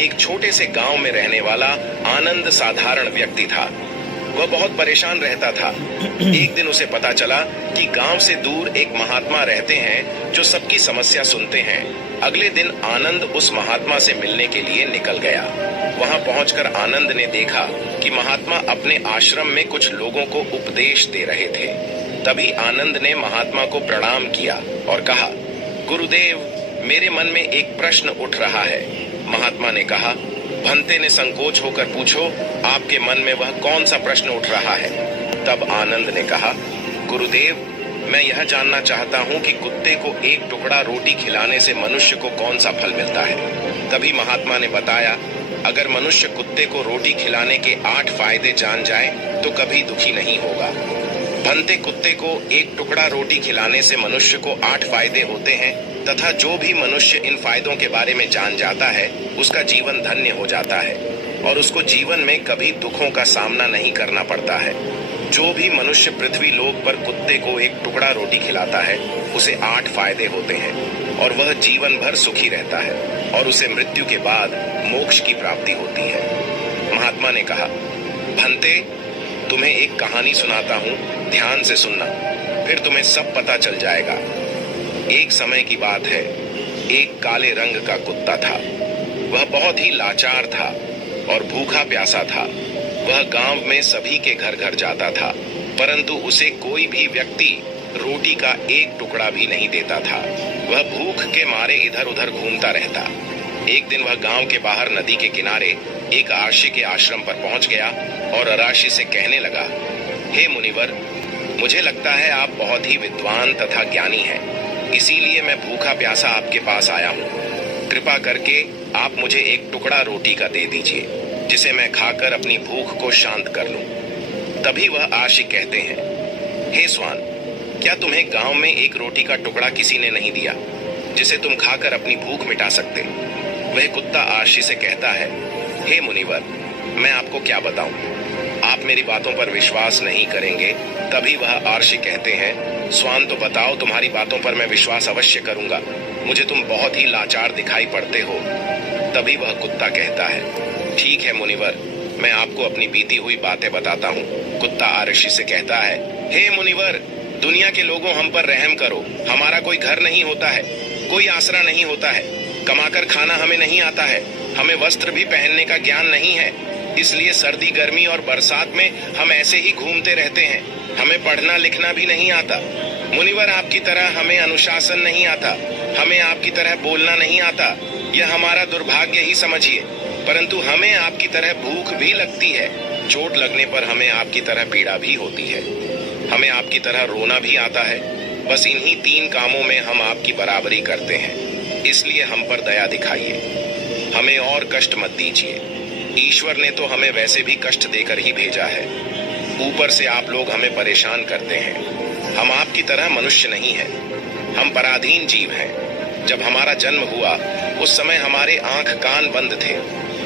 एक छोटे से गांव में रहने वाला आनंद साधारण व्यक्ति था। वह बहुत परेशान रहता था। एक दिन उसे पता चला कि गांव से दूर एक महात्मा रहते हैं जो सबकी समस्या सुनते हैं। अगले दिन आनंद उस महात्मा से मिलने के लिए निकल गया। वहां पहुंचकर आनंद ने देखा कि महात्मा अपने आश्रम में कुछ लोगों को उपदेश दे रहे थे। तभी आनंद ने महात्मा को प्रणाम किया और कहा, गुरुदेव, मेरे मन में एक प्रश्न उठ रहा है। महात्मा ने कहा, भंते ने संकोच होकर पूछो, आपके मन में वह कौन सा प्रश्न उठ रहा है। तब आनंद ने कहा, गुरुदेव, मैं यह जानना चाहता हूँ कि कुत्ते को एक टुकड़ा रोटी खिलाने से मनुष्य को कौन सा फल मिलता है। तभी महात्मा ने बताया, अगर मनुष्य कुत्ते को रोटी खिलाने के 8 फायदे जान जाए तो कभी दुखी नहीं होगा। भंते, कुत्ते को एक टुकड़ा रोटी खिलाने से मनुष्य को 8 फायदे होते हैं तथा जो भी मनुष्य इन फायदों के बारे में जान जाता है उसका जीवन धन्य हो जाता है और उसको जीवन में कभी दुखों का सामना नहीं करना पड़ता है। जो भी मनुष्य पृथ्वी लोक पर कुत्ते को एक टुकड़ा रोटी खिलाता है उसे 8 फायदे होते हैं और वह जीवन भर सुखी रहता है और उसे मृत्यु के बाद मोक्ष की प्राप्ति होती है। महात्मा ने कहा, भंते, तुम्हें एक कहानी सुनाता हूँ, ध्यान से सुनना, फिर तुम्हें सब पता चल जाएगा। एक समय की बात है, एक काले रंग का कुत्ता था। वह बहुत ही लाचार था और भूखा प्यासा था। वह गांव में सभी के घर घर जाता था, परंतु उसे कोई भी व्यक्ति रोटी का एक टुकड़ा भी नहीं देता था। वह भूख के मारे इधर उधर घूमता रहता। एक दिन वह गांव के बाहर नदी के किनारे एक आर्षि के आश्रम पर पहुंच गया और अराशी से कहने लगा, हे मुनिवर, मुझे लगता है आप बहुत ही विद्वान तथा ज्ञानी हैं, इसीलिए मैं भूखा प्यासा आपके पास आया हूँ। कृपा करके आप मुझे एक टुकड़ा रोटी का दे दीजिए जिसे मैं खाकर अपनी भूख को शांत कर लूं। तभी वह आर्षि कहते हैं, हे स्वान, क्या तुम्हें गांव में एक रोटी का टुकड़ा किसी ने नहीं दिया जिसे तुम खाकर अपनी भूख मिटा सकते? वह कुत्ता आर्षि से कहता है, हे मुनिवर, मैं आपको क्या बताऊं, आप मेरी बातों पर विश्वास नहीं करेंगे। तभी वह आर्षि कहते हैं, स्वान, तो बताओ, तुम्हारी बातों पर मैं विश्वास अवश्य करूंगा, मुझे तुम बहुत ही लाचार दिखाई पड़ते हो। तभी वह कुत्ता कहता है, ठीक है मुनिवर, मैं आपको अपनी बीती हुई बातें बताता हूँ। कुत्ता आर्षि से कहता है, हे मुनिवर, दुनिया के लोगों, हम पर रहम करो। हमारा कोई घर नहीं होता है, कोई आसरा नहीं होता है, कमाकर खाना हमें नहीं आता है, हमें वस्त्र भी पहनने का ज्ञान नहीं है, इसलिए सर्दी गर्मी और बरसात में हम ऐसे ही घूमते रहते हैं। हमें पढ़ना लिखना भी नहीं आता। मुनिवर, आपकी तरह हमें अनुशासन नहीं आता, हमें आपकी तरह बोलना नहीं आता। यह हमारा दुर्भाग्य ही समझिए, परंतु हमें आपकी तरह भूख भी लगती है। चोट लगने पर हमें आपकी तरह पीड़ा भी होती है। हमें आपकी तरह रोना भी आता है। बस इन्हीं 3 कामों में हम आपकी बराबरी करते हैं, इसलिए हम पर दया दिखाइए, हमें और कष्ट मत दीजिए। ईश्वर ने तो हमें वैसे भी कष्ट देकर ही भेजा है, ऊपर से आप लोग हमें परेशान करते हैं। हम आपकी तरह मनुष्य नहीं हैं, हम पराधीन जीव हैं। जब हमारा जन्म हुआ उस समय हमारे आंख कान बंद थे,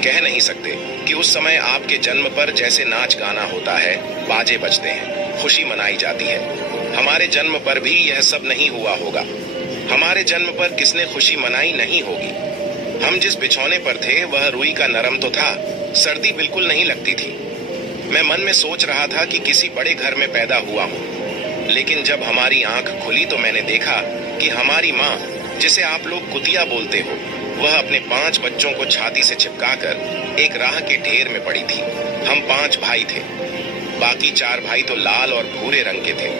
कह नहीं सकते कि उस समय आपके जन्म पर जैसे नाच गाना होता है, बाजे बजते हैं, खुशी मनाई जाती है। हमारे जन्म पर भी यह सब नहीं हुआ होगा। हमारे जन्म पर किसने खुशी मनाई नहीं होगी। हम जिस बिछौने पर थे वह रुई का नरम तो था, सर्दी बिल्कुल नहीं लगती थी। मैं मन में सोच रहा था कि किसी बड़े घर में पैदा हुआ हूँ, लेकिन जब हमारी आंख खुली तो मैंने देखा कि हमारी माँ, जिसे आप लोग कुतिया बोलते हो, वह अपने 5 बच्चों को छाती से चिपकाकर एक राह के ढेर में पड़ी थी। हम 5 भाई थे, बाकी 4 भाई तो लाल और भूरे रंग के थे।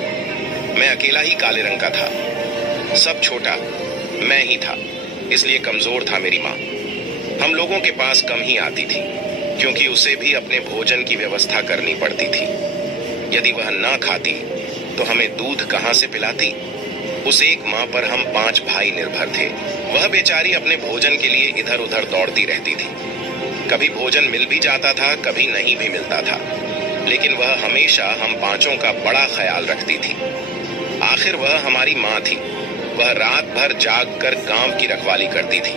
मैं अकेला ही काले रंग का था। सब छोटा मैं ही था, इसलिए कमजोर था मेरी माँ। हम लोगों के पास कम ही आती थी, क्योंकि उसे भी अपने भोजन की व्यवस्था करनी पड़ती थी। यदि वह ना खाती तो हमें दूध कहाँ से पिलाती। उस एक माँ पर हम 5 भाई निर्भर थे। वह बेचारी अपने भोजन के लिए इधर उधर दौड़ती रहती थी। कभी भोजन मिल भी जाता था, कभी नहीं भी मिलता था, लेकिन वह हमेशा हम 5 का बड़ा ख्याल रखती थी। आखिर वह हमारी माँ थी। वह रात भर जाग कर गांव की रखवाली करती थी।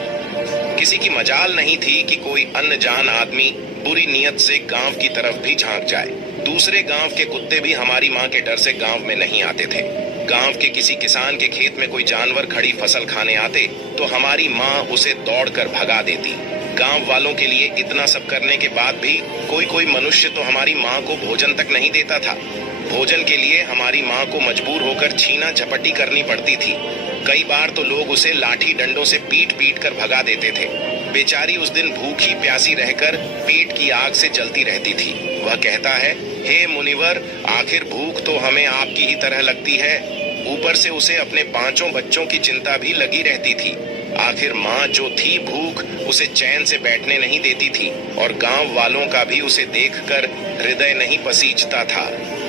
किसी की मजाल नहीं थी कि कोई अनजान आदमी बुरी नीयत से गांव की तरफ भी झांक जाए। दूसरे गांव के कुत्ते भी हमारी माँ के डर से गांव में नहीं आते थे। गांव के किसी किसान के खेत में कोई जानवर खड़ी फसल खाने आते तो हमारी माँ उसे दौड़कर भगा देती। गांव वालों के लिए इतना सब करने के बाद भी कोई मनुष्य तो हमारी माँ को भोजन तक नहीं देता था। भोजन के लिए हमारी माँ को मजबूर होकर छीना झपटी करनी पड़ती थी। कई बार तो लोग उसे लाठी डंडों से पीट पीट कर भगा देते थे। बेचारी उस दिन भूखी प्यासी रहकर पेट की आग से जलती रहती थी। वह कहता है, हे मुनिवर, आखिर भूख तो हमें आपकी ही तरह लगती है। ऊपर से उसे अपने 5 बच्चों की चिंता भी लगी रहती थी। आखिर माँ जो थी भूख उसे चैन से बैठने नहीं देती थी और गांव वालों का भी उसे देखकर हृदय नहीं पसीजता था।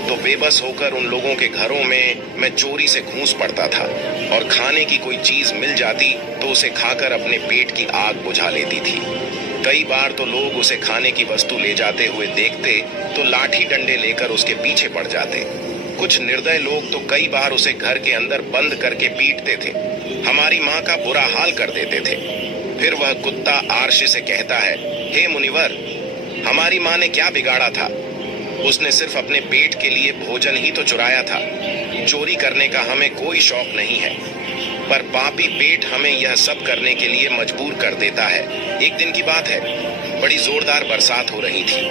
तो बेबस होकर उन लोगों के घरों में मैं चोरी से घुस पड़ता था और खाने की कोई चीज मिल जाती तो उसे खाकर अपने पेट की आग बुझा लेती थी। कई बार तो लोग उसे खाने की वस्तु ले जाते हुए देखते तो लाठी डंडे लेकर उसके पीछे पड़ जाते। कुछ निर्दय लोग तो कई बार उसे घर के अंदर बंद करके पीटते थे, हमारी माँ का बुरा हाल कर देते थे। फिर वह कुत्ता आर्ष से कहता है, हे मुनिवर, हमारी माँ ने क्या बिगाड़ा था? उसने सिर्फ अपने पेट के लिए भोजन ही तो चुराया था। चोरी करने का हमें कोई शौक नहीं है, पर पापी पेट हमें यह सब करने के लिए मजबूर कर देता है। एक दिन की बात है, बड़ी जोरदार बरसात हो रही थी,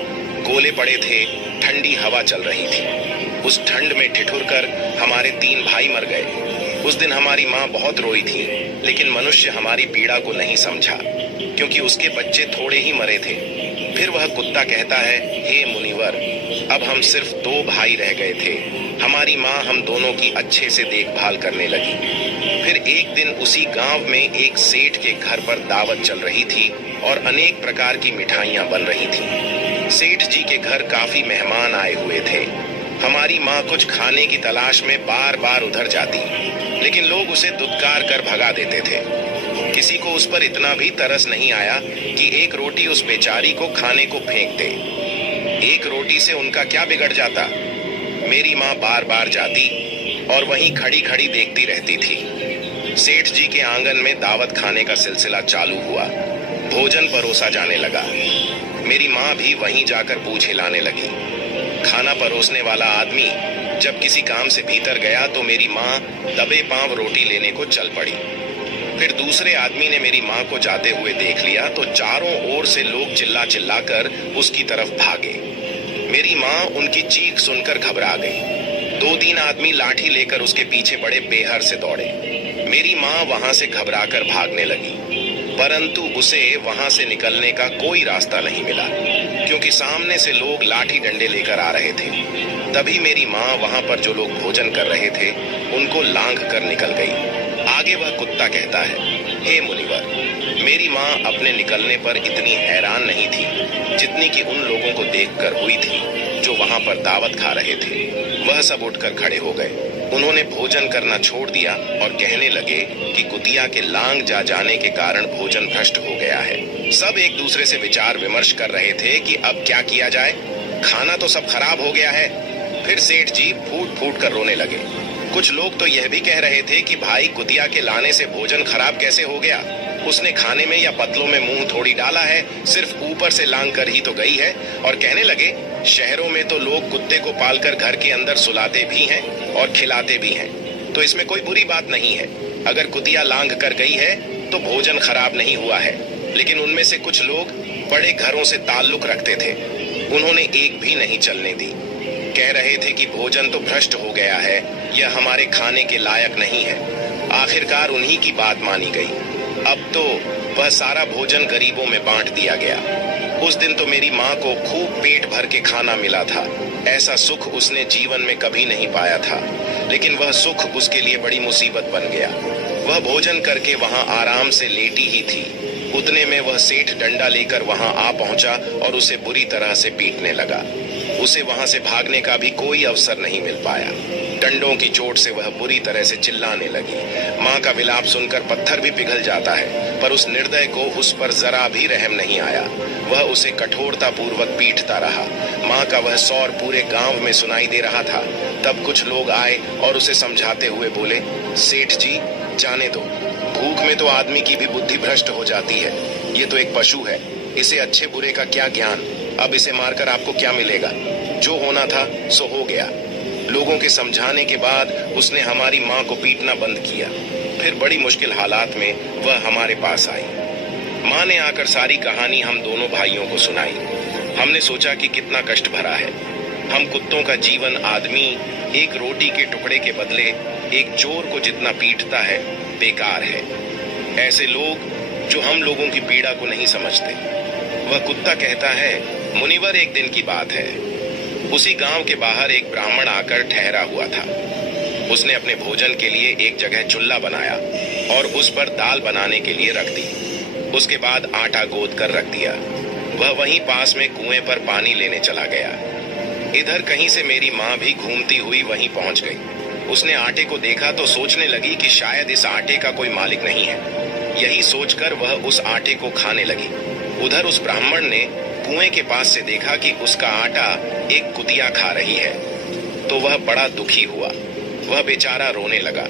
गोले पड़े थे, ठंडी हवा चल रही थी। उस ठंड में ठिठुर कर हमारे 3 भाई मर गए। उस दिन हमारी माँ बहुत रोई थी, लेकिन मनुष्य हमारी पीड़ा को नहीं समझा, क्योंकि उसके बच्चे थोड़े ही मरे थे। फिर वह कुत्ता कहता है, हे मुनिवर, अब हम सिर्फ 2 भाई रह गए थे। हमारी माँ हम दोनों की अच्छे से देखभाल करने लगी। फिर एक दिन उसी गांव में एक सेठ के घर पर दावत चल रही थी और अनेक प्रकार की मिठाइयां बन रही थी। सेठ जी के घर काफी मेहमान आए हुए थे। हमारी माँ कुछ खाने की तलाश में बार बार उधर जाती, लेकिन लोग उसे दुत्कार कर भगा देते थे। किसी को उस पर इतना भी तरस नहीं आया कि एक रोटी उस बेचारी को खाने को फेंक दे। एक रोटी से उनका क्या बिगड़ जाता? मेरी माँ बार बार जाती और वहीं खड़ी खड़ी देखती रहती थी। सेठ जी के आंगन में दावत खाने का सिलसिला चालू हुआ। भोजन परोसा जाने लगा। मेरी माँ भी वहीं जाकर पूंछ हिलाने लगी। खाना परोसने वाला आदमी जब किसी काम से भीतर गया तो मेरी माँ दबे पांव रोटी लेने को चल पड़ी। फिर दूसरे आदमी ने मेरी माँ को जाते हुए देख लिया तो चारों ओर से लोग चिल्ला चिल्ला कर उसकी तरफ भागे। मेरी माँ उनकी चीख सुनकर घबरा गई। 2-3 आदमी लाठी लेकर उसके पीछे बड़े बेहर से दौड़े। मेरी माँ वहां से घबराकर भागने लगी, परंतु उसे वहां से निकलने का कोई रास्ता नहीं मिला, क्योंकि सामने से लोग लाठी डंडे लेकर आ रहे थे। तभी मेरी माँ वहां पर जो लोग भोजन कर रहे थे उनको लांघ कर निकल गई। आगे वह कुत्ता कहता है, हे मुनिवर, मेरी माँ अपने निकलने पर इतनी हैरान नहीं थी जितनी कि उन लोगों को देखकर हुई थी जो वहां पर दावत खा रहे थे। वह सब उठकर खड़े हो गए। उन्होंने भोजन करना छोड़ दिया और कहने लगे कि कुतिया के लांग जा जाने के कारण भोजन भ्रष्ट हो गया है। सब एक दूसरे से विचार विमर्श कर रहे थे कि अब क्या किया जाए, खाना तो सब खराब हो गया है। फिर सेठ जी फूट फूट कर रोने लगे। कुछ लोग तो यह भी कह रहे थे कि भाई कुतिया के लाने से भोजन खराब कैसे हो गया? उसने खाने में या पतलों में मुंह थोड़ी डाला है, सिर्फ ऊपर से लांग कर ही तो गई है। और कहने लगे, शहरों में तो लोग कुत्ते को पालकर घर के अंदर सुलाते भी हैं और खिलाते भी हैं, तो इसमें कोई बुरी बात नहीं है। अगर कुतिया लांग कर गई है तो भोजन खराब नहीं हुआ है। लेकिन उनमें से कुछ लोग बड़े घरों से ताल्लुक रखते थे, उन्होंने एक भी नहीं चलने दी। कह रहे थे कि भोजन तो भ्रष्ट हो गया है, यह हमारे खाने के लायक नहीं है। आखिरकार उन्हीं की बात मानी गई। अब तो वह सारा भोजन गरीबों में बांट दिया गया। उस दिन तो मेरी माँ को खूब पेट भर के खाना मिला था। ऐसा सुख उसने जीवन में कभी नहीं पाया था, लेकिन वह सुख उसके लिए बड़ी मुसीबत बन गया। वह भोजन करके वहां आराम से लेटी ही थी। उतने में वह सेठ डंडा लेकर वहां आ पहुंचा और उसे बुरी तरह से पीटने लगा। उसे वहां से भागने का भी कोई अवसर नहीं मिल पाया। डंडों की चोट से वह बुरी तरह से चिल्लाने लगी। माँ का विलाप सुनकर पत्थर भी पिघल जाता है, पर उस निर्दय को उस पर जरा भी रहम नहीं आया। वह उसे कठोरता पूर्वक पीटता रहा। माँ का वह सौर पूरे गांव में सुनाई दे रहा था। तब कुछ लोग आए और उसे समझाते हुए बोले, सेठ जी जाने दो, भूख में तो आदमी की भी बुद्धि भ्रष्ट हो जाती है। ये तो एक पशु है, इसे अच्छे बुरे का क्या ज्ञान। अब इसे मारकर आपको क्या मिलेगा? जो होना था सो हो गया। लोगों के समझाने के बाद उसने हमारी माँ को पीटना बंद किया। फिर बड़ी मुश्किल हालात में वह हमारे पास आई। माँ ने आकर सारी कहानी हम दोनों भाइयों को सुनाई। हमने सोचा कि कितना कष्ट भरा है। हम कुत्तों का जीवन आदमी एक रोटी के टुकड़े के बदले एक चोर को जितना पीटता है, बेकार है। ऐसे लोग जो हम लोगों की पीड़ा को नहीं समझते। वह कुत्ता कहता है, मुनिवर, एक दिन की बात है। उसी गांव के बाहर एक ब्राह्मण आकर ठहरा हुआ था। उसने अपने भोजन के लिए एक जगह चूल्हा बनाया और उस पर दाल बनाने के लिए रख दी। उसके बाद आटा गोद कर रख दिया। वह वहीं पास में कुएं पर पानी लेने चला गया। इधर कहीं से मेरी माँ भी घूमती हुई वहीं पहुंच गई। उसने आटे को देखा तो सोचने लगी कि शायद इस आटे का कोई मालिक नहीं है। यही सोचकर वह उस आटे को खाने लगी। उधर उस ब्राह्मण ने कुएं के पास से देखा कि उसका आटा एक कुतिया खा रही है, तो वह बड़ा दुखी हुआ। वह बेचारा रोने लगा,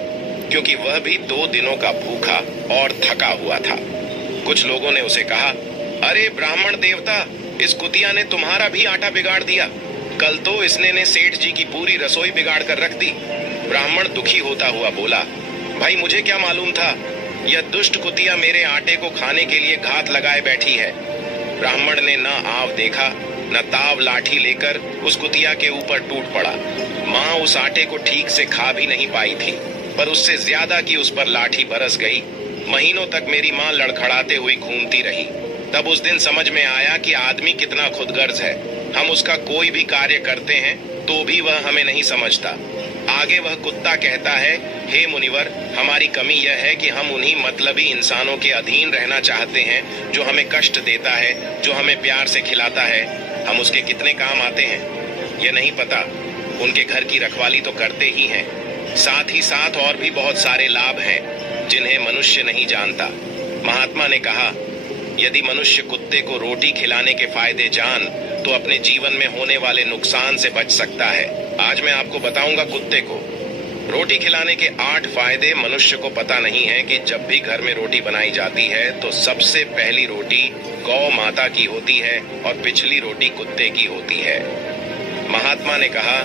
क्योंकि वह भी 2 दिनों का भूखा और थका हुआ था। कुछ लोगों ने उसे कहा, अरे ब्राह्मण देवता, इस कुतिया ने तुम्हारा भी आटा बिगाड़ दिया। कल तो इसने ने सेठ जी की पूरी रसोई बिगाड़ कर रख दी। ब्राह्मण दुखी होता हुआ बोला, भाई मुझे क्या मालूम था, यह दुष्ट कुतिया मेरे आटे को खाने के लिए घात लगाए बैठी है। ब्राह्मण ने न आव देखा न ताव लाठी लेकर उस कुतिया के ऊपर टूट पड़ा। माँ उस आटे को ठीक से खा भी नहीं पाई थी, पर उससे ज्यादा की उस पर लाठी बरस गई। महीनों तक मेरी माँ लड़खड़ाते हुई घूमती रही। तब उस दिन समझ में आया कि आदमी कितना खुदगर्ज है। हम उसका कोई भी कार्य करते हैं तो भी वह हमें नहीं समझता। आगे वह कुत्ता कहता है, हे मुनिवर, हमारी कमी यह है कि हम उन्हीं मतलबी इंसानों के अधीन रहना चाहते हैं जो हमें कष्ट देता है, जो हमें प्यार से खिलाता है। हम उसके कितने काम आते हैं ये नहीं पता। उनके घर की रखवाली तो करते ही हैं, साथ ही साथ और भी बहुत सारे लाभ हैं जिन्हें मनुष्य नहीं जानता। महात्मा ने कहा, यदि मनुष्य कुत्ते को रोटी खिलाने के फायदे जान तो अपने जीवन में होने वाले नुकसान से बच सकता है। आज मैं आपको बताऊंगा कुत्ते को रोटी खिलाने के 8 फायदे। मनुष्य को पता नहीं है कि जब भी घर में रोटी बनाई जाती है तो सबसे पहली रोटी गौ माता की होती है और पिछली रोटी कुत्ते की होती है। महात्मा ने कहा,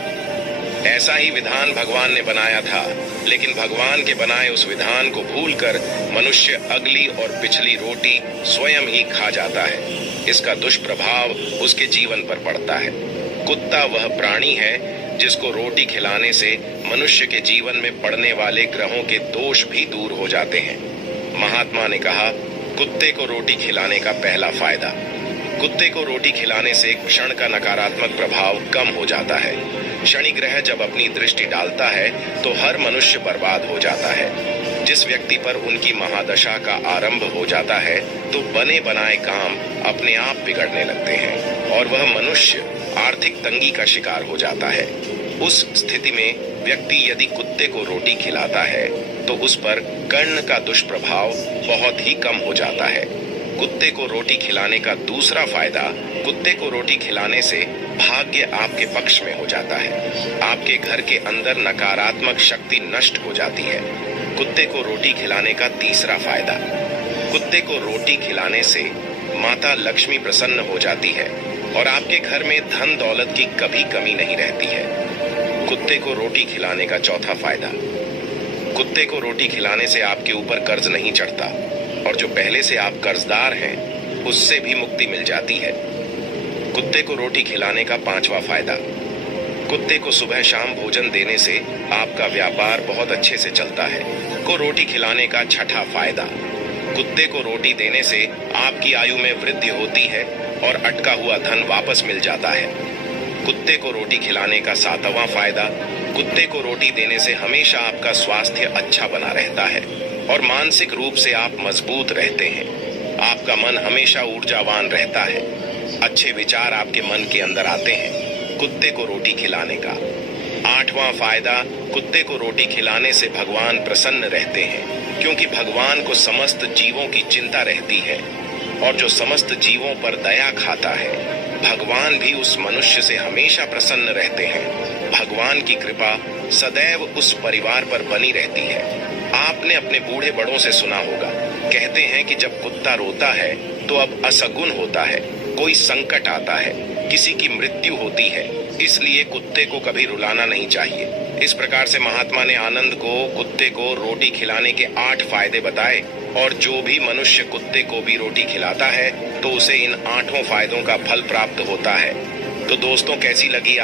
ऐसा ही विधान भगवान ने बनाया था, लेकिन भगवान के बनाए उस विधान को भूलकर मनुष्य अगली और पिछली रोटी स्वयं ही खा जाता है। इसका दुष्प्रभाव उसके जीवन पर पड़ता है। कुत्ता वह प्राणी है जिसको रोटी खिलाने से मनुष्य के जीवन में पड़ने वाले ग्रहों के दोष भी दूर हो जाते हैं। महात्मा ने कहा, कुत्ते को रोटी खिलाने का पहला फायदा, कुत्ते को रोटी खिलाने से क्षण का नकारात्मक प्रभाव कम हो जाता है। शनि ग्रह जब अपनी दृष्टि डालता है तो हर मनुष्य बर्बाद हो जाता है। जिस व्यक्ति पर उनकी महादशा का आरंभ हो जाता है तो बने बनाए काम अपने आप बिगड़ने लगते हैं और वह मनुष्य आर्थिक तंगी का शिकार हो जाता है। उस स्थिति में व्यक्ति यदि कुत्ते को रोटी खिलाता है तो उस पर कर्ण का दुष्प्रभाव बहुत ही कम हो जाता है। कुत्ते को रोटी खिलाने का दूसरा फायदा, कुत्ते को रोटी खिलाने से भाग्य आपके पक्ष में हो जाता है। आपके घर के अंदर नकारात्मक शक्ति नष्ट हो जाती है। कुत्ते को रोटी खिलाने का तीसरा फायदा, कुत्ते को रोटी खिलाने से माता लक्ष्मी प्रसन्न हो जाती है और आपके घर में धन दौलत की कभी कमी नहीं रहती है। कुत्ते को रोटी खिलाने का चौथा फायदा, कुत्ते को रोटी खिलाने से आपके ऊपर कर्ज नहीं चढ़ता और जो पहले से आप कर्जदार हैं उससे भी मुक्ति मिल जाती है। कुत्ते को रोटी खिलाने का पांचवा फायदा, कुत्ते को सुबह शाम भोजन देने से आपका व्यापार बहुत अच्छे से चलता है। को रोटी खिलाने का छठा फायदा, कुत्ते को रोटी देने से आपकी आयु में वृद्धि होती है और अटका हुआ धन वापस मिल जाता है। कुत्ते को रोटी खिलाने का सातवां फायदा, कुत्ते को रोटी देने से हमेशा आपका स्वास्थ्य अच्छा बना रहता है और मानसिक रूप से आप मजबूत रहते हैं। आपका मन हमेशा ऊर्जावान रहता है, अच्छे विचार आपके मन के अंदर आते हैं कुत्ते को रोटी खिलाने का। आठवां फायदा, कुत्ते को रोटी खिलाने से भगवान प्रसन्न रहते हैं, क्योंकि भगवान को समस्त जीवों की चिंता रहती है और जो समस्त जीवों पर दया खाता है भगवान भी उस मनुष्य से हमेशा प्रसन्न रहते हैं। भगवान की कृपा सदैव उस परिवार पर बनी रहती है। आपने अपने बूढ़े बड़ों से सुना होगा, कहते हैं कि जब कुत्ता रोता है तो अब असगुन होता है, कोई संकट आता है, किसी की मृत्यु होती है, इसलिए कुत्ते को कभी रुलाना नहीं चाहिए। इस प्रकार से महात्मा ने आनंद को कुत्ते को रोटी खिलाने के 8 फायदे बताए और जो भी मनुष्य कुत्ते को भी रोटी खिलाता है तो उसे इन 8 फायदों का फल प्राप्त होता है। तो दोस्तों, कैसी लगी